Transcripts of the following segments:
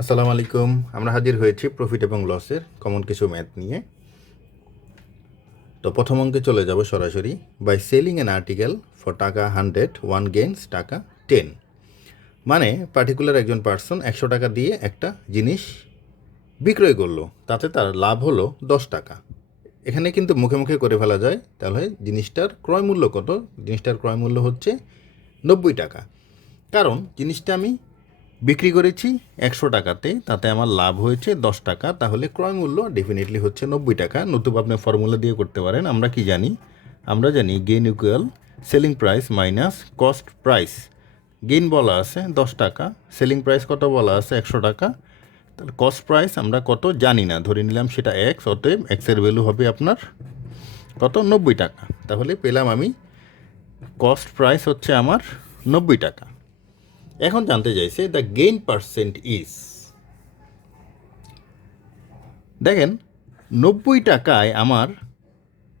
আসসালামু আলাইকুম। আমরা হাজির হয়েছি প্রফিট এবং লসের কমন কিছু ম্যাথ নিয়ে। তো প্রথম অঙ্কে চলে যাব সরাসরি। By selling an article for টাকা 100 ওয়ান গেইনস টাকা 10। মানে পার্টিকুলার একজন পার্সন 100 টাকা দিয়ে একটা জিনিস বিক্রয় করলো, তাতে তার লাভ হলো 10 টাকা। এখানে কিন্তু মুখে মুখে করে ফেলা যায়। তাহলে জিনিসটার ক্রয় মূল্য কত? জিনিসটার ক্রয় মূল্য হচ্ছে 90 টাকা। কারণ জিনিসটা আমি বিক্রি করেছি 100 টাকাতে, তাতে আমার লাভ হয়েছে 10 টাকা। তাহলে ক্রয় মূল্য ডেফিনেটলি হচ্ছে 90 টাকা। নতুবা আপনি ফর্মুলা দিয়ে করতে পারেন। আমরা কি জানি? আমরা জানি gain equal selling price minus cost price. Gain বলা আছে 10 টাকা, সেলিং প্রাইস কত বলা আছে 100 টাকা। তাহলে কস্ট প্রাইস আমরা কত জানি না, ধরে নিলাম সেটা এক্স, অতএব এক্সের ভ্যালু হবে আপনার কত 90 টাকা। তাহলে পেলাম আমি কস্ট প্রাইস হচ্ছে আমার 90 টাকা। এখন জানতে চাইছে দ্য গেইন পার্সেন্ট ইজ। দেখেন 90 টাকায় আমার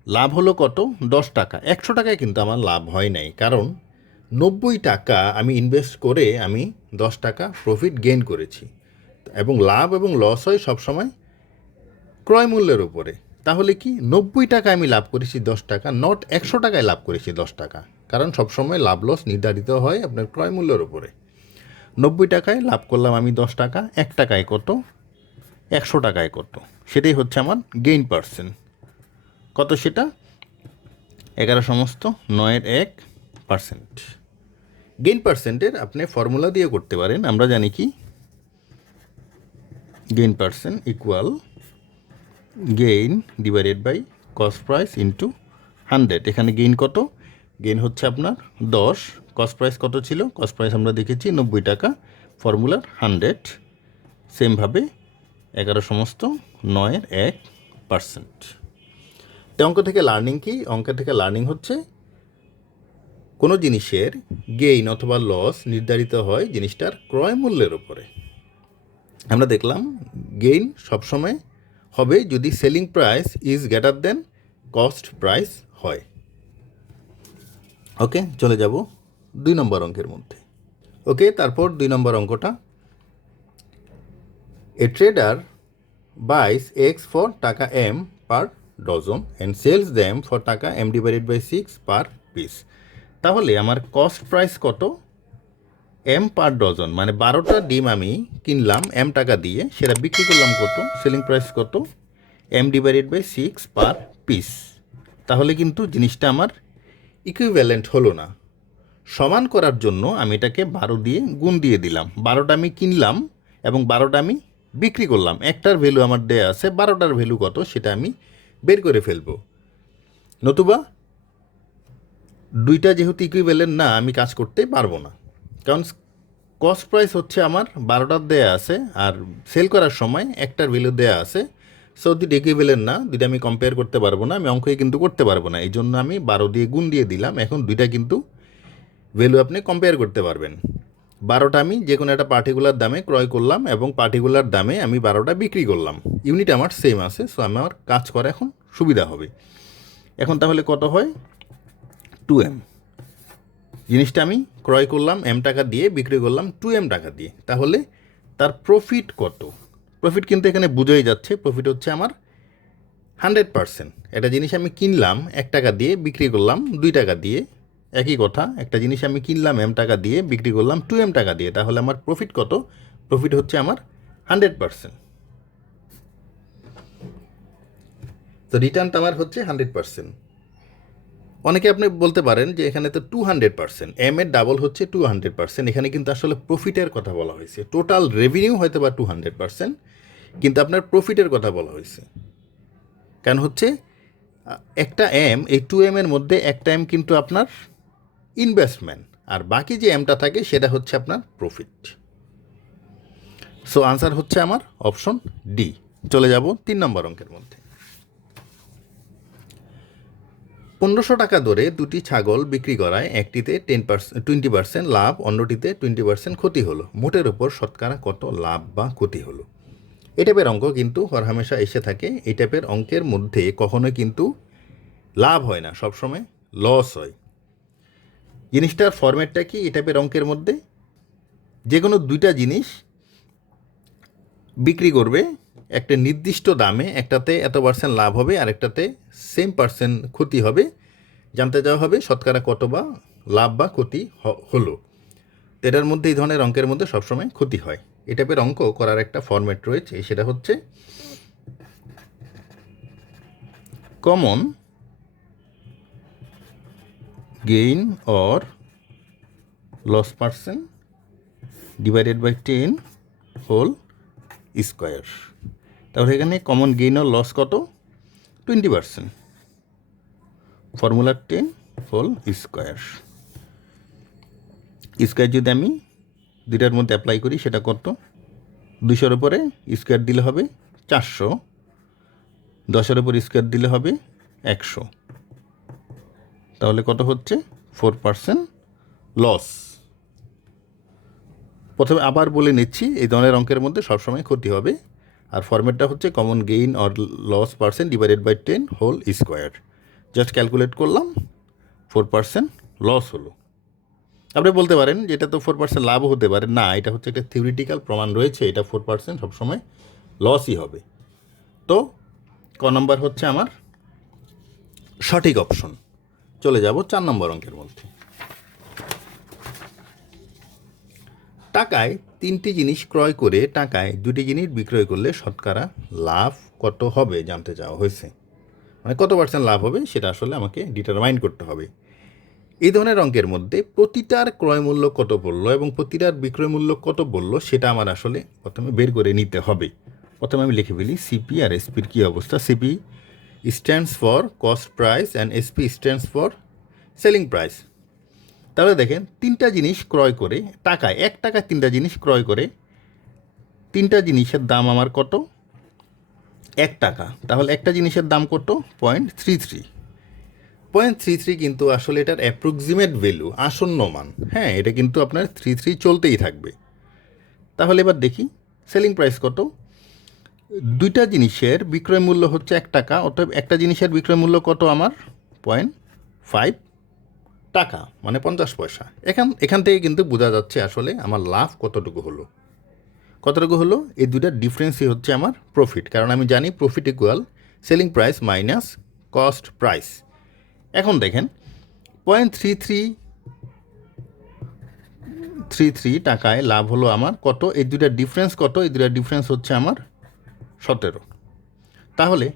লাভ হলো কত? 10 টাকা। 100 টাকায় কিন্তু আমার লাভ হয় নাই, কারণ 90 টাকা আমি ইনভেস্ট করে আমি 10 টাকা প্রফিট গেইন করেছি। এবং লাভ এবং লস হয় সবসময় ক্রয় মূল্যের উপরে। তাহলে কি 90 টাকা আমি লাভ করেছি 10 টাকা, নট 100 টাকায় লাভ করেছি 10 টাকা। কারণ সবসময় লাভ লস নির্ধারিত হয় আপনার ক্রয় মূল্যের উপরে। 90 টাকায় লাভ করলাম আমি 10 টাকা, 1 টাকায় কত? 100 টাকায় কত? সেটাই হচ্ছে আমার গেইন পার্সেন্ট। কত সেটা? 11/9 গেইন পার্সেন্টের আপনি ফর্মুলা দিয়ে করতে পারেন। আমরা জানি কি gain percent equal gain divided by cost price into 100। এখানে গেইন কত? গেইন হচ্ছে আপনার 10। কস্ট প্রাইস কত ছিল? কস্ট প্রাইস আমরা দেখেছি 90 টাকা, ফর্মুলার 100। সেমভাবে 11/9। তো অঙ্ক থেকে লার্নিং কি? অঙ্ক থেকে লার্নিং হচ্ছে কোনো জিনিসের গেইন অথবা লস নির্ধারিত হয় জিনিসটার ক্রয় মূল্যের উপরে। আমরা দেখলাম গেইন সবসময় হবে যদি selling price is greater than cost price হয়। ওকে, চলে যাব 2 নম্বর অঙ্কের মধ্যে। ওকে, তারপর 2 নম্বর অঙ্কটা, এ ট্রেডার buys eggs for টাকা m per dozen and sells them for টাকা m divided by 6 per piece। তাহলে আমার কস্ট প্রাইস কত? m per dozen, মানে 12টা ডিম আমি কিনলাম m টাকা দিয়ে, সেটা বিক্রি করলাম কত? সেলিং প্রাইস কত? m divided by 6 per piece। তাহলে কিন্তু জিনিসটা আমার ইকুইভ্যালেন্ট হলো না। সমান করার জন্য আমি এটাকে 12 দিয়ে গুণ দিয়ে দিলাম। 12টা আমি কিনলাম এবং 12টা আমি বিক্রি করলাম। একটার ভ্যালু আমার দেয়া আছে, 12টার ভ্যালু কত সেটা আমি বের করে ফেলবো। নতুবা দুইটা যেহেতু ইকুইভ্যালেন্ট না, আমি কাজ করতে পারবো না। কারণ কস্ট প্রাইস হচ্ছে আমার 12টার দেয়া আছে, আর সেল করার সময় একটার ভ্যালু দেয়া আছে। সো দুটো ইকুইভ্যালেন্ট না, দুইটা আমি কম্পেয়ার করতে পারবো না, আমি অঙ্কই কিন্তু করতে পারবো না। এই জন্য আমি 12 দিয়ে গুণ দিয়ে দিলাম। এখন দুইটা কিন্তু ভ্যালু আপনি কম্পেয়ার করতে পারবেন। 12টা আমি যে কোনো একটা পার্টিকুলার দামে ক্রয় করলাম এবং পার্টিকুলার দামে আমি 12টা বিক্রি করলাম। ইউনিট আমার সেম আছে, সো আমার কাজ করা এখন সুবিধা হবে। এখন তাহলে কত হয়? 2m। জিনিসটা আমি ক্রয় করলাম m টাকা দিয়ে, বিক্রি করলাম 2m টাকা দিয়ে। তাহলে তার প্রফিট কত? প্রফিট কিন্তু এখানে বুঝেই যাচ্ছে, প্রফিট হচ্ছে আমার 100%। একটা জিনিস আমি কিনলাম 1 টাকা দিয়ে, বিক্রি করলাম 2 টাকা দিয়ে। একই কথা, একটা জিনিস আমি কিনলাম m টাকা দিয়ে, বিক্রি করলাম 2m টাকা দিয়ে। তাহলে আমার প্রফিট কত? প্রফিট হচ্ছে আমার 100%। তো রিটার্নটা আমার হচ্ছে 100%। অনেকে আপনি বলতে পারেন যে এখানে তো 200%, m এর ডাবল হচ্ছে 200%। এখানে কিন্তু আসলে প্রফিটের কথা বলা হয়েছে। টোটাল রেভিনিউ হয়তো বা 200%, কিন্তু আপনার প্রফিটের কথা বলা হয়েছে। কারণ হচ্ছে একটা এম, এই 2m এর মধ্যে একটা এম কিন্তু আপনার ইনভেস্টমেন্ট, আর বাকি যে এমটা থাকে সেটা হচ্ছে আপনার প্রফিট। সো আনসার হচ্ছে আমার অপশন ডি। চলে যাব 3 নম্বর অঙ্কের মধ্যে। 1500 টাকা দরে দুটি ছাগল বিক্রি করায় একটিতে 20% লাভ, অন্যটিতে 20% ক্ষতি হলো। মোটের ওপর শতকরা কত লাভ বা ক্ষতি হলো? এই টাইপের অঙ্ক কিন্তু হরহামেশা এসে থাকে। এই টাইপের অঙ্কের মধ্যে কখনোই কিন্তু লাভ হয় না, সবসময় লস হয়। জিনিসটার ফরম্যাটটা কি এই টাইপের অঙ্কের মধ্যে? যে কোনো দুইটা জিনিস বিক্রি করবে একটা নির্দিষ্ট দামে, একটাতে এত পার্সেন্ট লাভ হবে আর একটাতে সেম পার্সেন্ট ক্ষতি হবে। জানতে চাওয়া হবে শতকরা কত বা লাভ বা ক্ষতি হলো। তো এটার মধ্যে এই ধরনের অঙ্কের মধ্যে সবসময় ক্ষতি হয়। এই টাইপের অঙ্ক করার একটা ফরম্যাট রয়েছে, সেটা হচ্ছে common gain or loss percent divided by 10 whole square. তাহলে এখানে কমন গেইন অর লস কত? 20%। Formula 10 whole square. স্কোয়ার যদি আমি দুইটার মধ্যে অ্যাপ্লাই করি সেটা কত? 200-এর উপরে স্কোয়ার দিলে হবে 400, 10-এর উপর স্কোয়ার দিলে হবে 100। তাহলে কত হচ্ছে? 4% লস। প্রথমে আবার বলে নিচ্ছি, এই ধরনের অঙ্কের মধ্যে সবসময় ক্ষতি হবে। আর ফরম্যাটটা হচ্ছে common gain or loss percent divided by 10 whole square. Just calculate করলাম, 4% লস হলো। আপনি বলতে পারেন যে এটা তো 4% লাভও হতে পারে। না, এটা হচ্ছে একটা থিওরিটিক্যাল প্রমাণ রয়েছে, এটা 4% সবসময় লসই হবে। তো ক নম্বর হচ্ছে আমার সঠিক অপশন। চলে যাব 4 নম্বর অঙ্কের মধ্যে। টাকায় 3টি জিনিস ক্রয় করে টাকায় 2টি জিনিস বিক্রয় করলে শতকরা লাভ কত হবে জানতে চাওয়া হয়েছে। মানে কত পার্সেন্ট লাভ হবে সেটা আসলে আমাকে ডিটারমাইন করতে হবে। এই ধরনের অঙ্কের মধ্যে প্রতিটার ক্রয় মূল্য কত বললো এবং প্রতিটার বিক্রয় মূল্য কত বললো সেটা আমার আসলে প্রথমে বের করে নিতে হবে। প্রথমে আমি লিখে ফেলি সিপি আর এসপির কী অবস্থা। CP stands for cost price and SP stands for selling price. তাহলে দেখেন 3টা জিনিস ক্রয় করে টাকায় 1 টাকায় 3টা জিনিস ক্রয় করে 3টা জিনিসের দাম আমার কত? 1 টাকা। তাহলে একটা জিনিসের দাম কত? 0.33। 0.33 কিন্তু আসলে এটার অ্যাপ্রক্সিমেট ভ্যালু, আসন্ন মান। হ্যাঁ, এটা কিন্তু আপনার 33 চলতেই থাকবে। তাহলে এবার দেখি সেলিং প্রাইস কত। 2টা জিনিসের বিক্রয় মূল্য হচ্ছে 1 টাকা, অতএব একটা জিনিসের বিক্রয় মূল্য কত আমার? 0.5 টাকা, মানে 50 পয়সা। এখান থেকে কিন্তু বোঝা যাচ্ছে আসলে আমার লাভ কতটুকু হলো। এই দুটার ডিফারেন্সই হচ্ছে আমার প্রফিট, কারণ আমি জানি profit equal selling price minus cost price. এখন দেখেন 0.33 টাকায় লাভ হলো আমার কত? এই দুটার ডিফারেন্স কত? এই দুটার ডিফারেন্স হচ্ছে আমার 17। তাহলে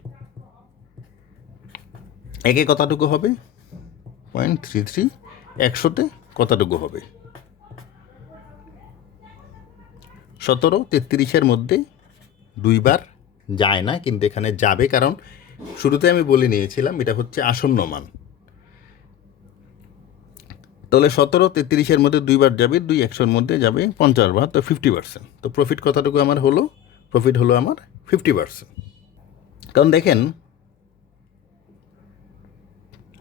একে কতটুকু হবে? 0.33 100-তে কতটুকু হবে? 17 33-এর মধ্যে 2বার যায় না, কিন্তু এখানে যাবে, কারণ শুরুতে আমি বলে নিয়েছিলাম এটা হচ্ছে আসন্ন মান। তাহলে 17 33-এর মধ্যে 2বার যাবে, 2 100-এর মধ্যে যাবে 50 বার, তো 50%। তো প্রফিট কতটুকু আমার হলো? প্রফিট হলো আমার 50%। কারণ দেখেন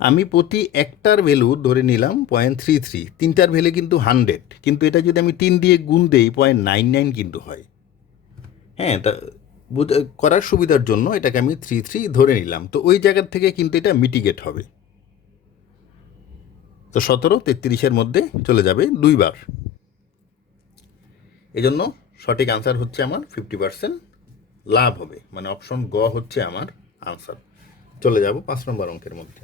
আমি প্রতি একটার ভ্যালু ধরে নিলাম 0.33, 3টার ভ্যালু কিন্তু 100, কিন্তু এটা যদি আমি 3 দিয়ে গুণ দেই 0.99 কিন্তু হয়। হ্যাঁ, তা করার সুবিধার জন্য এটাকে আমি 33 ধরে নিলাম। তো ওই জায়গার থেকে কিন্তু এটা মিটিগেট হবে। তো 17 33-এর মধ্যে চলে যাবে 2বার। এজন্য সঠিক আনসার হচ্ছে আমার 50% লাভ হবে, মানে অপশন গ হচ্ছে আমার আনসার। চলে যাব 5 নম্বর অঙ্কের মধ্যে।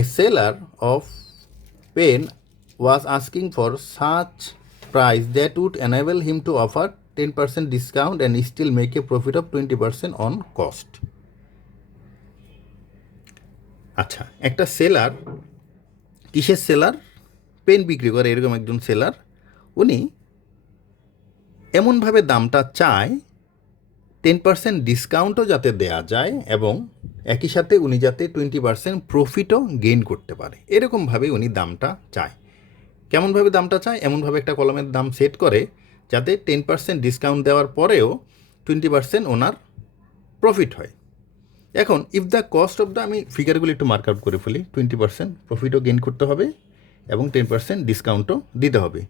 A seller of pen was asking for such price that would enable him to offer 10% discount and still make a profit of 20% on cost. আচ্ছা, একটা সেলার, কিসের সেলার? পেন বিক্রি করে এরকম একজন সেলার। উনি এমনভাবে দামটা চায় 10% ডিসকাউন্টও যাতে দেয়া যায় এবং একই সাথে উনি যাতে 20% প্রফিটও গেইন করতে পারে, এরকমভাবে উনি দামটা চায়। কেমনভাবে দামটা চায়? এমনভাবে একটা কলমের দাম সেট করে যাতে 10% ডিসকাউন্ট দেওয়ার পরেও 20% ওনার প্রফিট হয়। এখন if the cost of the, আমি ফিগারগুলি একটু মার্ক আউট করে ফেলি। 20% প্রফিটও গেইন করতে হবে এবং 10% ডিসকাউন্টও দিতে হবে।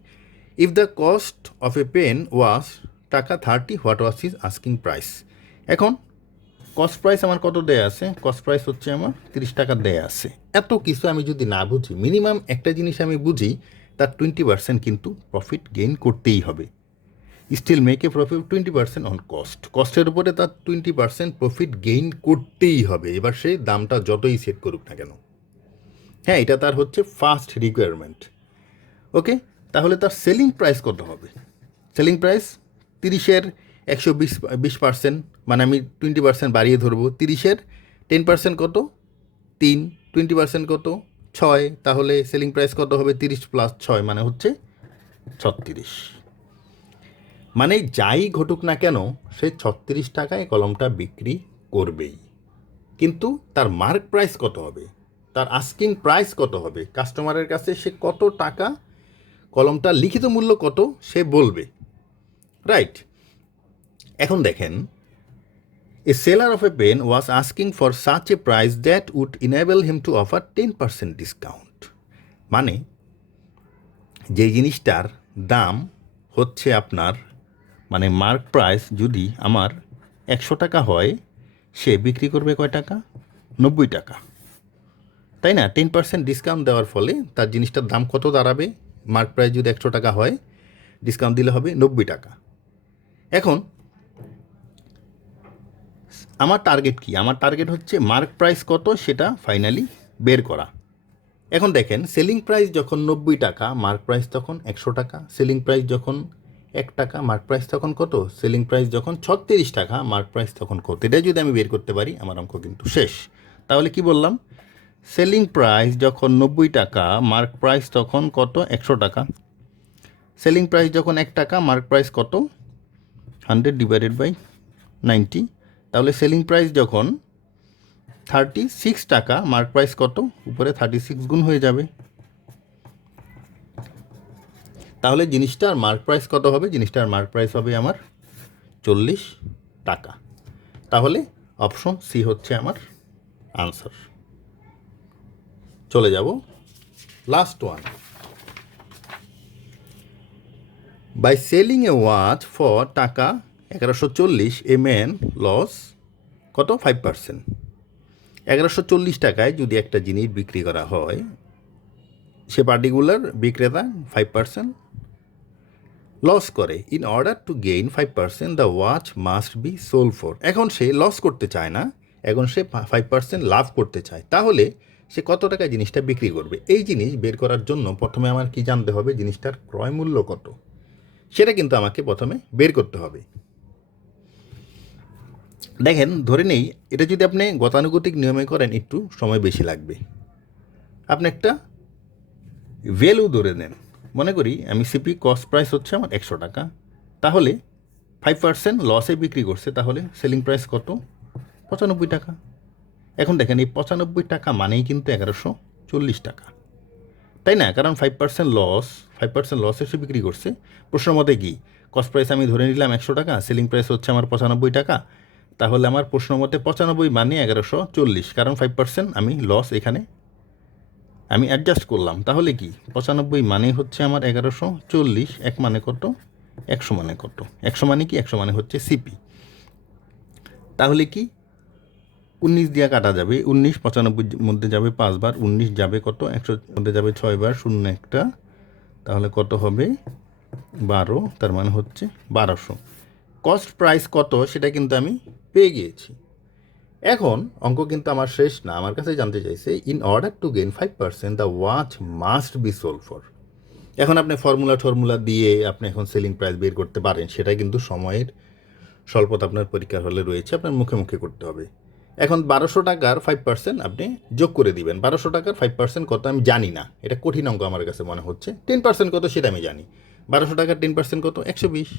If the cost of a pen was taka 30, what was his asking price? এখন কস্ট প্রাইস আমার কত দেয়া আছে? কস্ট প্রাইস হচ্ছে আমার 30 টাকা দেয়া আছে। এত কিছু আমি যদি না বুঝি, মিনিমাম একটা জিনিস আমি বুঝি তার 20% কিন্তু প্রফিট গেইন করতেই হবে। Still make a profit 20% on cost, কস্টের উপরে তার 20% প্রফিট গেইন করতেই হবে। এবার সে দামটা যতই সেট করুক না কেন, হ্যাঁ, এটা তার হচ্ছে ফার্স্ট রিকোয়ারমেন্ট। ওকে, তাহলে তার সেলিং প্রাইস কত হবে? সেলিং প্রাইস 30-এর 120%, মানে আমি 20% বাড়িয়ে ধরবো। 30-এর 10% কত? 3, 20% কত? 6, তাহলে সেলিং প্রাইস কত হবে? 30 + 6 মানে হচ্ছে 36। মানে যাই ঘটুক না কেন সে 36 টাকায় কলমটা বিক্রি করবেই। কিন্তু তার মার্ক প্রাইস কত হবে, তার আস্কিং প্রাইস কত হবে, কাস্টমারের কাছে সে কত টাকা, কলমটা লিখিত মূল্য কত সে বলবে, রাইট? এখন দেখেন, a seller of a pen was asking for such a price that would enable him to offer 10% discount. মানে যে জিনিসটার দাম হচ্ছে আপনার, মানে মার্ক প্রাইস যদি আমার 100 টাকা হয়, সে বিক্রি করবে কয় টাকা? 90 টাকা, তাই না? 10% ডিসকাউন্ট দেওয়ার ফলে তার জিনিসটার দাম কত দাঁড়াবে? মার্ক প্রাইস যদি 100 টাকা হয়, ডিসকাউন্ট দিলে হবে 90 টাকা। এখন আমার টার্গেট কি? আমার টার্গেট হচ্ছে মার্ক প্রাইস কত সেটা ফাইনালি বের করা। এখন দেখেন, সেলিং প্রাইস যখন 90 টাকা, মার্ক প্রাইস তখন 100 টাকা। সেলিং প্রাইস যখন 1 টাকা, মার্ক প্রাইস তখন কত? সেলিং প্রাইস যখন 36 টাকা, মার্ক প্রাইস তখন কত? এটা যদি আমি বের করতে পারি, আমার অঙ্ক কিন্তু শেষ। তাহলে কি বললাম? সেলিং প্রাইস যখন 90 টাকা, মার্ক প্রাইস তখন কত? 100 টাকা। সেলিং প্রাইস যখন 1 টাকা, মার্ক প্রাইস কত? 100/90। তাহলে সেলিং প্রাইস যখন 36 টাকা, মার্ক প্রাইস কত? উপরে 36 গুণ হয়ে যাবে। তাহলে জিনিসটার মার্ক প্রাইস কত হবে? জিনিসটার মার্ক প্রাইস হবে আমার 40 টাকা। তাহলে অপশন সি হচ্ছে আমার আনসার। চলে যাব last one. By selling a watch for টাকা 1140, এ ম্যান লস কত? 5%। 1140 টাকায় যদি একটা জিনিস বিক্রি করা হয়, সে পার্টিকুলার বিক্রেতা 5% লস করে। In order to gain 5%, the watch must be sold for. এখন সে লস করতে চায় না, এখন সে 5% লাভ করতে চায়। তাহলে সে কত টাকায় জিনিসটা বিক্রি করবে? এই জিনিস বের করার জন্য প্রথমে আমার কি জানতে হবে? জিনিসটার ক্রয় মূল্য কত, সেটা কিন্তু আমাকে প্রথমে বের করতে হবে। দেখেন, ধরে নেই এটা যদি আপনি গতানুগতিক নিয়মে করেন একটু সময় বেশি লাগবে। আপনি একটা ভ্যালু ধরে নেন, মনে করি আমি সিপি কস্ট প্রাইস হচ্ছে আমার 100 টাকা, তাহলে 5% লসে বিক্রি করছে, তাহলে সেলিং প্রাইস কত? 95 টাকা। এখন দেখেন, এই 95 টাকা মানেই কিন্তু 1140 টাকা, তাই না? কারণ 5% লসে সে বিক্রি করছে। প্রশ্ন মতে কি কস্ট প্রাইস আমি ধরে নিলাম 100 টাকা, সেলিং প্রাইস হচ্ছে আমার 95 টাকা, তাহলে আমার প্রশ্ন মতে 95 মানে 1140, কারণ 5% আমি লস এখানে আমি অ্যাডজাস্ট করলাম। তাহলে কি 95 মানে হচ্ছে আমার 1140, 1 মানে কত? 100 মানে কত? 100 মানে কি? 100 মানে হচ্ছে সিপি। তাহলে কি 19 দিয়ে কাটা যাবে, 19 95 মধ্যে যাবে 5 বার, 19 যাবে কত? 100 মধ্যে যাবে 6 বার, 0 একটা, তাহলে কত হবে? 12, তার মানে হচ্ছে 1200। কস্ট প্রাইস কত সেটা কিন্তু আমি পেয়ে গিয়েছি। এখন অঙ্ক কিন্তু আমার শেষ না, আমার কাছে জানতে চাইছে in order to gain 5% the watch must be sold for. এখন আপনি ফর্মুলা দিয়ে আপনি এখন সেলিং প্রাইস বের করতে পারেন, সেটা কিন্তু সময়ের স্বল্পতা আপনার পরীক্ষার হলে রয়েছে, আপনার মুখে মুখে করতে হবে। এখন 1200 টাকার 5% আপনি যোগ করে দিবেন। 1200 টাকার 5% কত আমি জানি না, এটা কঠিন অঙ্ক আমার কাছে মনে হচ্ছে। 10% কত সেটা আমি জানি। 1200 টাকার 10% কত? 120।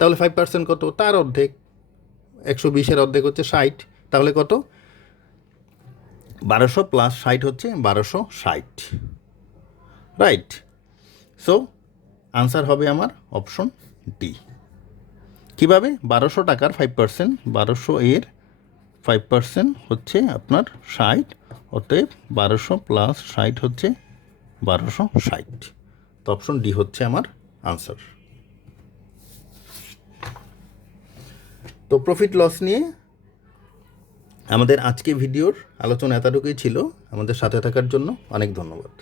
তাহলে 5% কত? তার অর্ধেক। 120-এর অর্ধেক হচ্ছে 60, তাহলে কত? 1200 + 60 হচ্ছে 1260, রাইট? সো আনসার হবে আমার অপশন ডি। কীভাবে? 1200 টাকার 5%, 1200-এর 5% হচ্ছে আপনার 60, অতএব 1200 + 60 হচ্ছে 1260। তো অপশন ডি হচ্ছে আমার আনসার। তো প্রফিট লস নিয়ে আমাদের আজকে ভিডিওর আলোচনা এতটুকুই ছিল। আমাদের সাথে থাকার জন্য অনেক ধন্যবাদ।